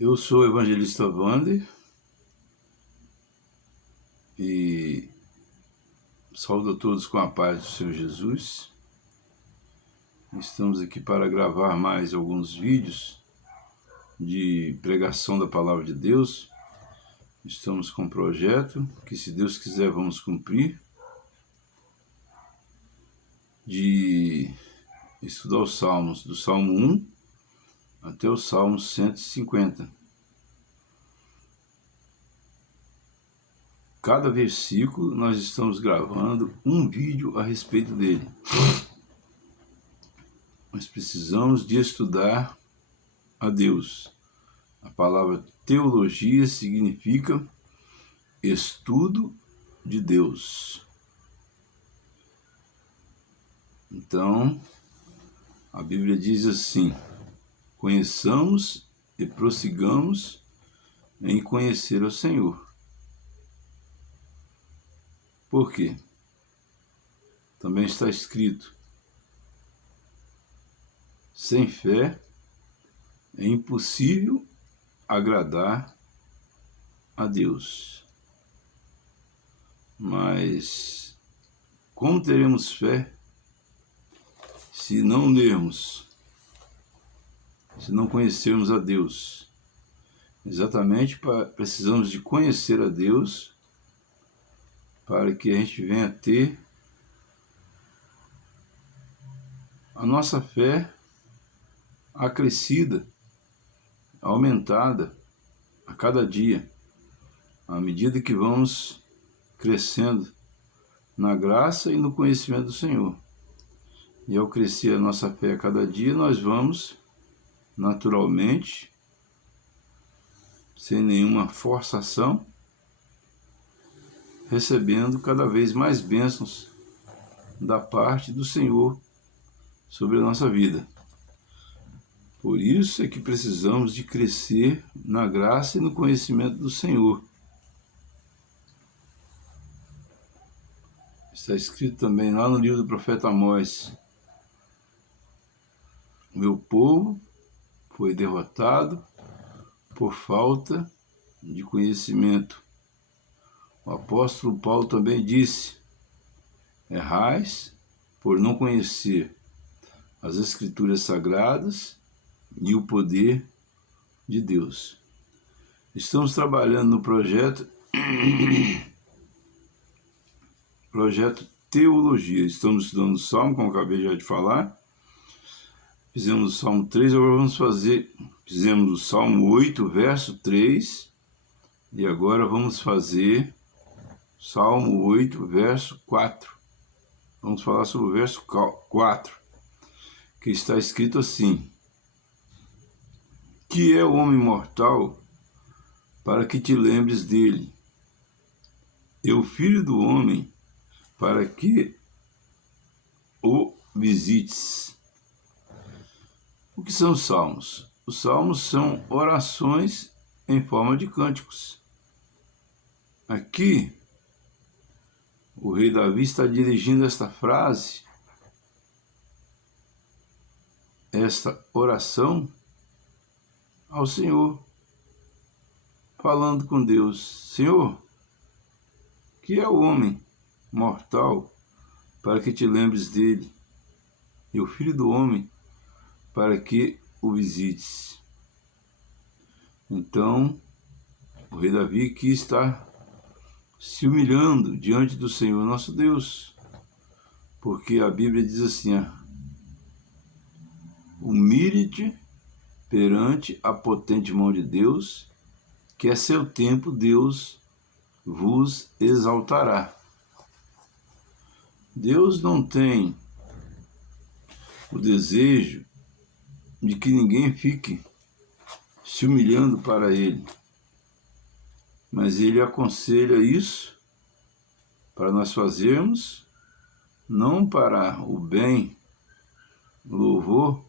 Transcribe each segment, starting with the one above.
Eu sou o evangelista Wander e saúdo a todos com a paz do Senhor Jesus. Estamos aqui para gravar mais alguns vídeos de pregação da Palavra de Deus. Estamos com um projeto que, se Deus quiser, vamos cumprir, de estudar os Salmos, do Salmo 1 até o Salmo 150. Cada versículo nós estamos gravando um vídeo a respeito dele. Nós precisamos de estudar a Deus. A palavra teologia significa estudo de Deus. Então, a Bíblia diz assim: conheçamos e prossigamos em conhecer o Senhor. Por quê? Também está escrito: sem fé é impossível agradar a Deus. Mas como teremos fé se não lermos, se não conhecermos a Deus? Exatamente, precisamos de conhecer a Deus para que a gente venha a ter a nossa fé acrescida, aumentada a cada dia, à medida que vamos crescendo na graça e no conhecimento do Senhor. E ao crescer a nossa fé a cada dia, nós vamos naturalmente, sem nenhuma forçação, recebendo cada vez mais bênçãos da parte do Senhor sobre a nossa vida. Por isso é que precisamos de crescer na graça e no conhecimento do Senhor. Está escrito também lá no livro do profeta Amós: meu povo foi derrotado por falta de conhecimento. O apóstolo Paulo também disse: errais por não conhecer as Escrituras Sagradas e o poder de Deus. Estamos trabalhando no projeto Teologia. Estamos estudando o Salmo, como acabei já de falar. Fizemos o Salmo 3, agora fizemos o Salmo 8, verso 3, e agora vamos fazer Salmo 8, verso 4. Vamos falar sobre o verso 4, que está escrito assim: que é o homem mortal para que te lembres dele, e o filho do homem para que o visites. O que são os salmos? Os salmos são orações em forma de cânticos. Aqui, o rei Davi está dirigindo esta frase, esta oração, ao Senhor, falando com Deus: Senhor, que é o homem mortal para que te lembres dele, e o filho do homem para que o visites. Então, o rei Davi aqui está se humilhando diante do Senhor nosso Deus, porque a Bíblia diz assim: humilhe-te perante a potente mão de Deus, que a seu tempo Deus vos exaltará. Deus não tem o desejo de que ninguém fique se humilhando para Ele, mas Ele aconselha isso para nós fazermos, não para o bem, o louvor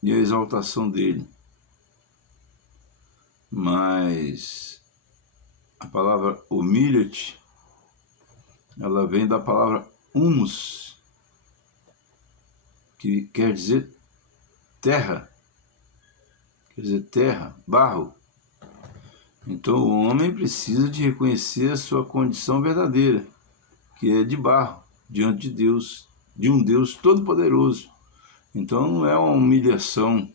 e a exaltação dEle, mas a palavra humilha-te, ela vem da palavra humus, que quer dizer terra, barro. Então o homem precisa de reconhecer a sua condição verdadeira, que é de barro, diante de Deus, de um Deus todo-poderoso. Então não é uma humilhação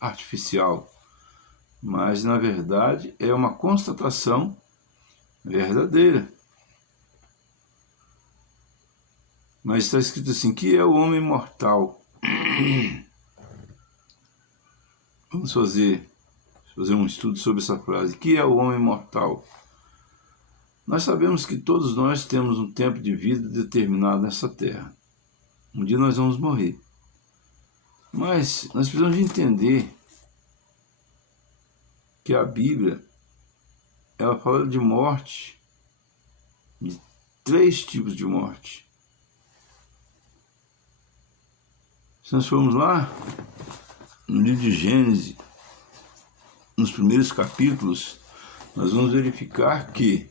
artificial, mas na verdade é uma constatação verdadeira. Mas está escrito assim, que é o homem mortal? Vamos fazer um estudo sobre essa frase. Que é o homem mortal? Nós sabemos que todos nós temos um tempo de vida determinado nessa terra. Um dia nós vamos morrer. Mas nós precisamos de entender que a Bíblia, ela fala de morte, de 3 tipos de morte. Se nós formos lá no livro de Gênesis, nos primeiros capítulos, nós vamos verificar que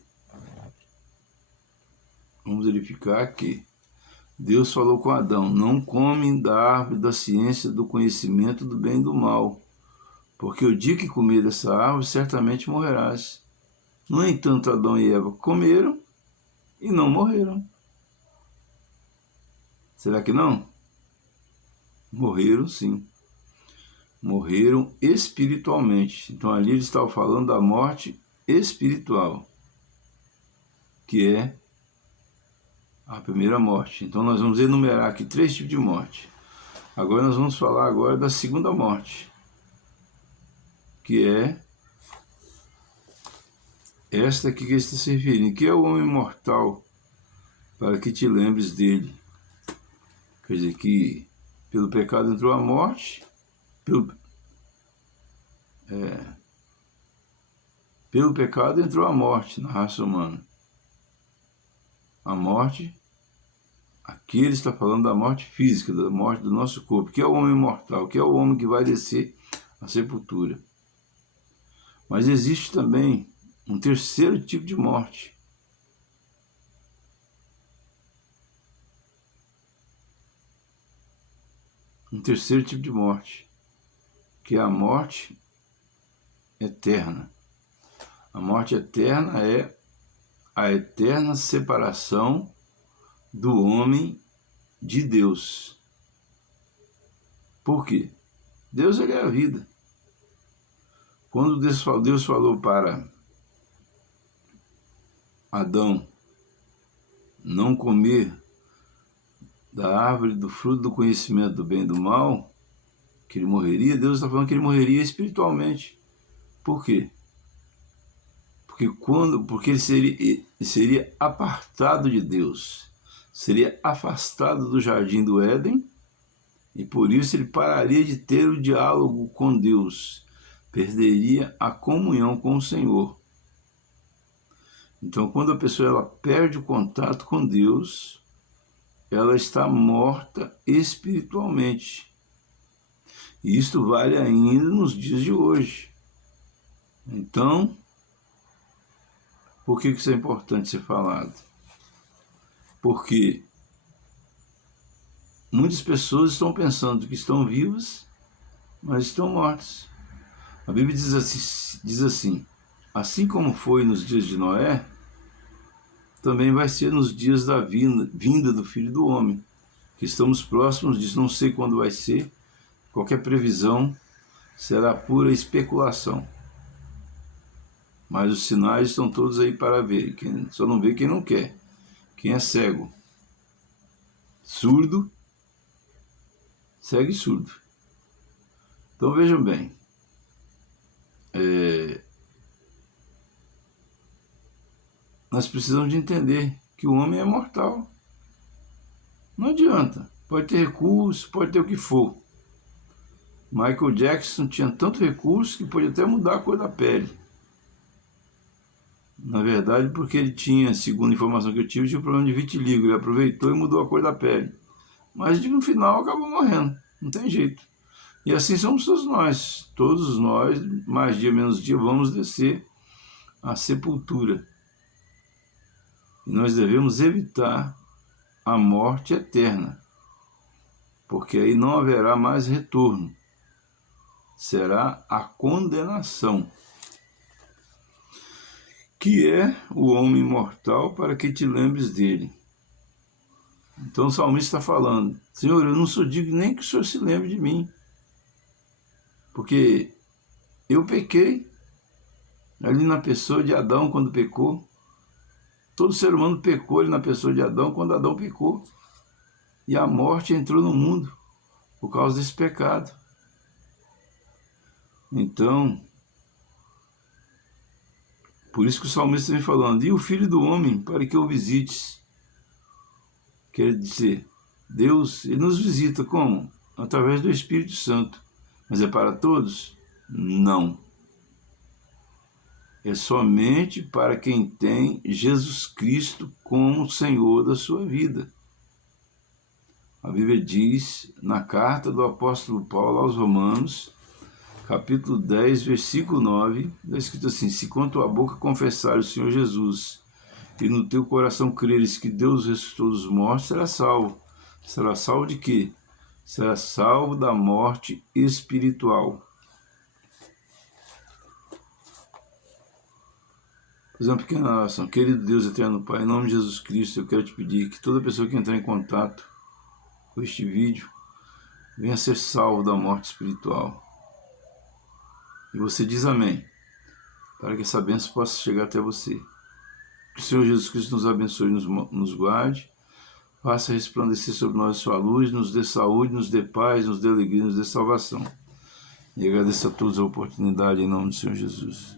Deus falou com Adão: não come da árvore da ciência do conhecimento do bem e do mal, porque o dia que comer dessa árvore, certamente morrerás. No entanto, Adão e Eva comeram e não morreram. Será que não? Morreram, sim. Morreram espiritualmente. Então ali ele estava falando da morte espiritual, que é a primeira morte. Então nós vamos enumerar aqui 3 tipos de morte. Agora nós vamos falar agora da segunda morte, que é esta aqui que ele está se referindo, que é o homem mortal, para que te lembres dele. Quer dizer que pelo pecado entrou a morte, pelo pecado entrou a morte na raça humana. A morte, aqui ele está falando da morte física, da morte do nosso corpo, que é o homem mortal, que é o homem que vai descer à sepultura. Mas existe também um terceiro tipo de morte. Um terceiro tipo de morte, que é a morte eterna. A morte eterna é a eterna separação do homem de Deus. Por quê? Deus, ele é a vida. Quando Deus falou para Adão não comer da árvore do fruto do conhecimento do bem e do mal, que ele morreria, Deus está falando que ele morreria espiritualmente. Por quê? Porque ele seria apartado de Deus, seria afastado do jardim do Éden, e por isso ele pararia de ter o diálogo com Deus, perderia a comunhão com o Senhor. Então, quando a pessoa ela perde o contato com Deus, ela está morta espiritualmente. E isto vale ainda nos dias de hoje. Então, por que isso é importante ser falado? Porque muitas pessoas estão pensando que estão vivas, mas estão mortas. A Bíblia diz assim, assim como foi nos dias de Noé, também vai ser nos dias da vinda do Filho do Homem, que estamos próximos disso, não sei quando vai ser, qualquer previsão será pura especulação. Mas os sinais estão todos aí para ver, só não vê quem não quer, quem é cego. Surdo, segue surdo. Então vejam bem, nós precisamos de entender que o homem é mortal. Não adianta, pode ter recurso, pode ter o que for. Michael Jackson tinha tanto recurso que podia até mudar a cor da pele. Na verdade, porque ele tinha, segundo a informação que eu tive, tinha um problema de vitiligo. Ele aproveitou e mudou a cor da pele. Mas no final acabou morrendo, não tem jeito. E assim somos todos nós, mais dia menos dia, vamos descer à sepultura. E nós devemos evitar a morte eterna, porque aí não haverá mais retorno. Será a condenação. que é o homem mortal, para que te lembres dele. Então o salmista está falando, Senhor, eu não sou digno nem que o Senhor se lembre de mim, porque eu pequei ali na pessoa de Adão quando pecou. Todo ser humano pecou ali na pessoa de Adão quando Adão pecou. E a morte entrou no mundo por causa desse pecado. Então, por isso que o salmista vem falando, e o Filho do Homem, para que o visites. Quer dizer, Deus, ele nos visita como? Através do Espírito Santo. Mas é para todos? Não. É somente para quem tem Jesus Cristo como Senhor da sua vida. A Bíblia diz, na carta do apóstolo Paulo aos Romanos, capítulo 10, versículo 9, está escrito assim, se com tua boca confessares o Senhor Jesus, e no teu coração creres que Deus ressuscitou dos mortos, será salvo. Será salvo de quê? Será salvo da morte espiritual. Fazer uma pequena oração. Querido Deus eterno Pai, em nome de Jesus Cristo, eu quero te pedir que toda pessoa que entrar em contato com este vídeo venha ser salvo da morte espiritual. E você diz amém, para que essa bênção possa chegar até você. Que o Senhor Jesus Cristo nos abençoe e nos guarde, faça resplandecer sobre nós sua luz, nos dê saúde, nos dê paz, nos dê alegria, nos dê salvação. E agradeço a todos a oportunidade em nome do Senhor Jesus.